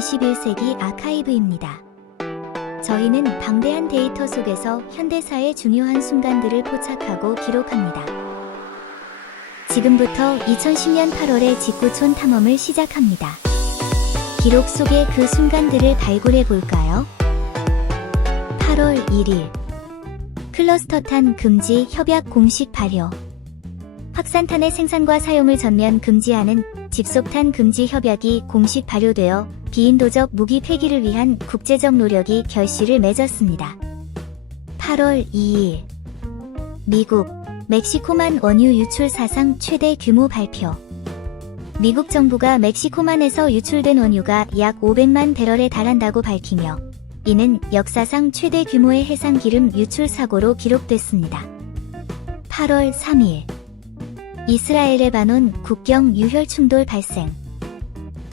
21세기 아카이브입니다. 저희는 방대한 데이터 속에서 현대사의 중요한 순간들을 포착하고 기록합니다. 지금부터 2010년 8월의 직구촌 탐험을 시작합니다. 기록 속의 그 순간들을 발굴해 볼까요? 8월 1일 클러스터탄 금지 협약 공식 발효 확산탄의 생산과 사용을 전면 금지하는 집속탄 금지 협약이 공식 발효되어 비인도적 무기 폐기를 위한 국제적 노력이 결실을 맺었습니다. 8월 2일 미국 멕시코만 원유 유출 사상 최대 규모 발표 미국 정부가 멕시코만에서 유출된 원유가 약 500만 배럴에 달한다고 밝히며 이는 역사상 최대 규모의 해상 기름 유출 사고로 기록됐습니다. 8월 3일 이스라엘 레바논 국경 유혈 충돌 발생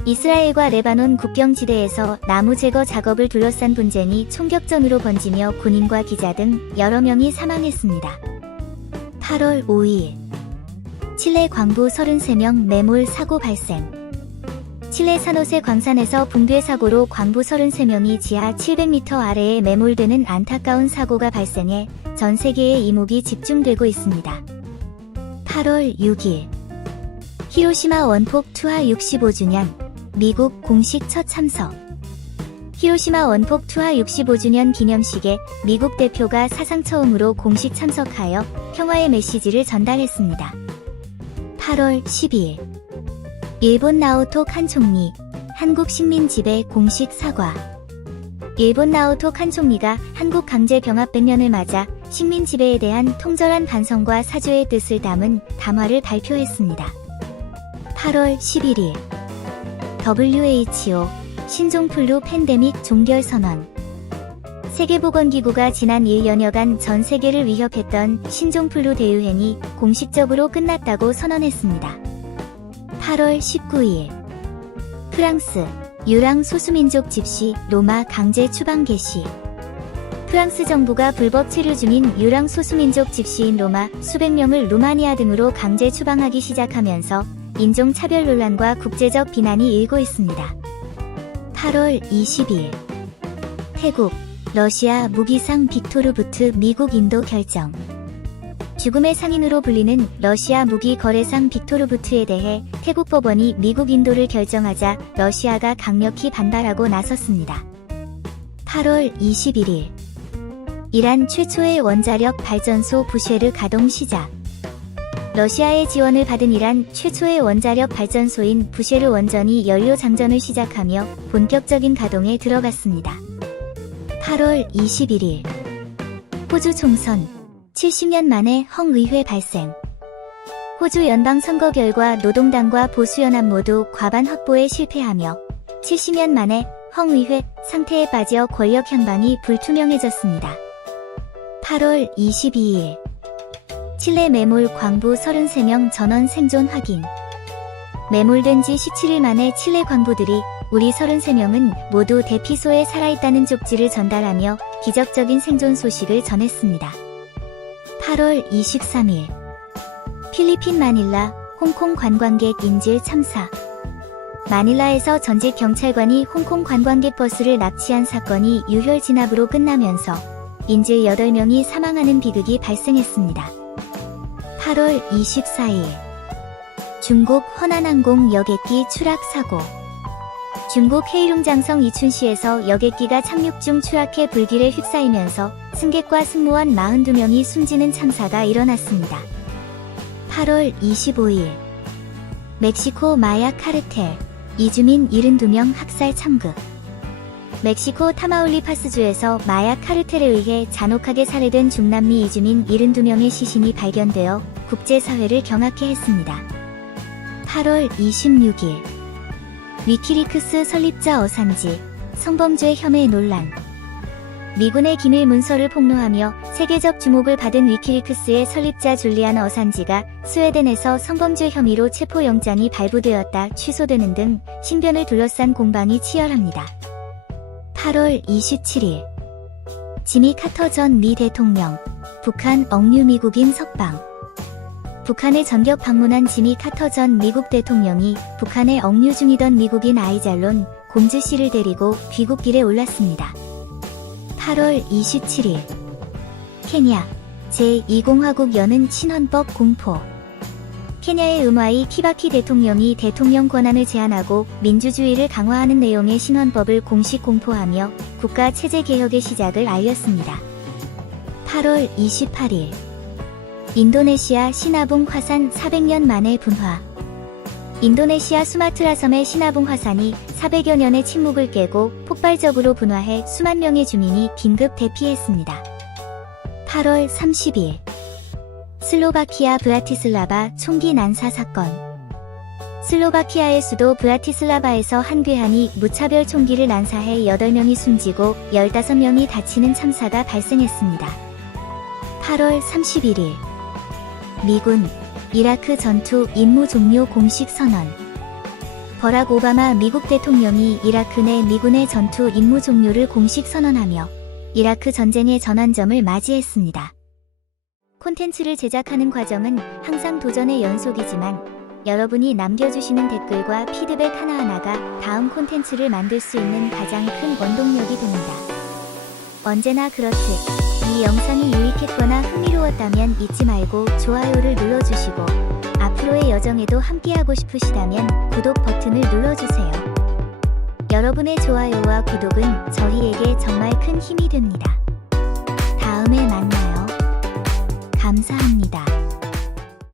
이스라엘과 레바논 국경 지대에서 나무 제거 작업을 둘러싼 분쟁이 총격전으로 번지며 군인과 기자 등 여러 명이 사망했습니다. 8월 5일 칠레 광부 33명 매몰 사고 발생 칠레 산호세 광산에서 붕괴 사고로 광부 33명이 지하 700m 아래에 매몰되는 안타까운 사고가 발생해 전 세계의 이목이 집중되고 있습니다. 8월 6일 히로시마 원폭 투하 65주년 미국 공식 첫 참석 히로시마 원폭 투하 65주년 기념식에 미국 대표가 사상 처음으로 공식 참석하여 평화의 메시지를 전달했습니다. 8월 12일 일본 나오토 칸 총리 한국 식민 지배 공식 사과 일본 나오토 칸 총리가 한국 강제 병합 100년을 맞아 식민 지배에 대한 통절한 반성과 사죄의 뜻을 담은 담화를 발표했습니다. 8월 11일 WHO 신종플루 팬데믹 종결 선언 세계보건기구가 지난 1년여간 전 세계를 위협했던 신종플루 대유행이 공식적으로 끝났다고 선언했습니다. 8월 19일 프랑스 유랑 소수민족 집시 로마 강제 추방 개시 프랑스 정부가 불법 체류 중인 유랑 소수민족 집시인 로마 수백 명을 루마니아 등으로 강제 추방하기 시작하면서 인종 차별 논란과 국제적 비난이 일고 있습니다. 8월 20일 태국 러시아 무기상 빅토르부트 미국 인도 결정 죽음의 상인으로 불리는 러시아 무기 거래상 빅토르부트에 대해 태국 법원이 미국 인도를 결정하자 러시아가 강력히 반발하고 나섰습니다. 8월 21일 이란 최초의 원자력 발전소 부쉐르 가동 시작 러시아의 지원을 받은 이란 최초의 원자력 발전소인 부쉐르 원전이 연료 장전을 시작하며 본격적인 가동에 들어갔습니다. 8월 21일 호주 총선 70년 만에 헝의회 발생 호주 연방 선거 결과 노동당과 보수연합 모두 과반 확보에 실패하며 70년 만에 헝의회 상태에 빠져 권력 향방이 불투명해졌습니다. 8월 22일 칠레 매몰 광부 33명 전원 생존 확인 매몰된 지 17일 만에 칠레 광부들이 우리 33명은 모두 대피소에 살아있다는 쪽지를 전달하며 기적적인 생존 소식을 전했습니다. 8월 23일 필리핀 마닐라 홍콩 관광객 인질 참사 마닐라에서 전직 경찰관이 홍콩 관광객 버스를 납치한 사건이 유혈 진압으로 끝나면서 인질 8명이 사망하는 비극이 발생했습니다. 8월 24일. 중국 허난항공 여객기 추락 사고. 중국 헤이룽장성 이춘시에서 여객기가 착륙 중 추락해 불길에 휩싸이면서 승객과 승무원 42명이 숨지는 참사가 일어났습니다. 8월 25일. 멕시코 마약 카르텔. 이주민 72명 학살 참극 멕시코 타마울리파스주에서 마약 카르텔에 의해 잔혹하게 살해된 중남미 이주민 72명의 시신이 발견되어 국제사회를 경악해 했습니다. 8월 26일 위키리크스 설립자 어산지 성범죄 혐의 논란 미군의 기밀 문서를 폭로하며 세계적 주목을 받은 위키리크스의 설립자 줄리안 어산지가 스웨덴에서 성범죄 혐의로 체포영장이 발부되었다 취소되는 등 신변을 둘러싼 공방이 치열합니다. 8월 27일. 지미 카터 전 미 대통령 북한 억류 미국인 석방. 북한을 전격 방문한 지미 카터 전 미국 대통령이 북한에 억류 중이던 미국인 아이잘론 곰즈 씨를 데리고 귀국길에 올랐습니다. 8월 27일. 케냐 제2공화국 여는 친헌법 공포 케냐의 음화이 키바키 대통령이 대통령 권한을 제한하고 민주주의를 강화하는 내용의 신헌법을 공식 공포하며 국가 체제 개혁의 시작을 알렸습니다. 8월 28일 인도네시아 시나봉 화산 400년 만에 분화 인도네시아 수마트라 섬의 시나봉 화산이 400여 년의 침묵을 깨고 폭발적으로 분화해 수만 명의 주민이 긴급 대피했습니다. 8월 30일 슬로바키아 브라티슬라바 총기 난사 사건 슬로바키아의 수도 브라티슬라바에서 한 괴한이 무차별 총기를 난사해 8명이 숨지고 15명이 다치는 참사가 발생했습니다. 8월 31일 미군 이라크 전투 임무 종료 공식 선언 버락 오바마 미국 대통령이 이라크 내 미군의 전투 임무 종료를 공식 선언하며 이라크 전쟁의 전환점을 맞이했습니다. 콘텐츠를 제작하는 과정은 항상 도전의 연속이지만 여러분이 남겨주시는 댓글과 피드백 하나하나가 다음 콘텐츠를 만들 수 있는 가장 큰 원동력이 됩니다. 언제나 그렇듯 이 영상이 유익했거나 흥미로웠다면 잊지 말고 좋아요를 눌러주시고 앞으로의 여정에도 함께하고 싶으시다면 구독 버튼을 눌러주세요. 여러분의 좋아요와 구독은 저희에게 정말 큰 힘이 됩니다. 다음에 만나요. 감사합니다.